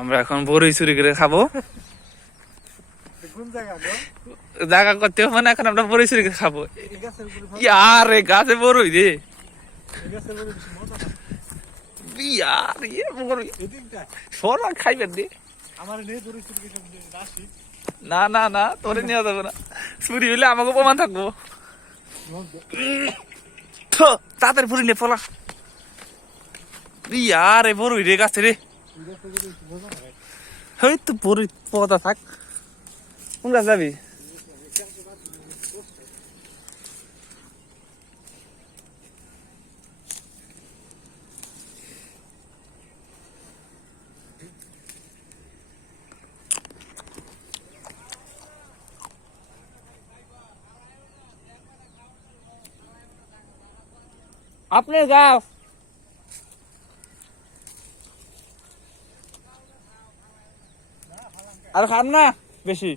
আমরা এখন বড়ই চুরি করে খাবো। জায়গা করতে হবে না, এখন আমরা বড়ই চুরি করে খাবো। আরে গাছে বড়ই রে, সরা খাইবেন রে। না না না, তোরে নেওয়া যাবে না, চুরি হইলে আমাকে প্রমাণ থাকবো। তাড়াতাড়ি বড়ই নিয়ে পলা। আরে বড়ই রে গাছে রে, হয়তো বড়ই পদা থাক। কোন গাছ যাবি? আপনার গাছ আর খান না বেশি।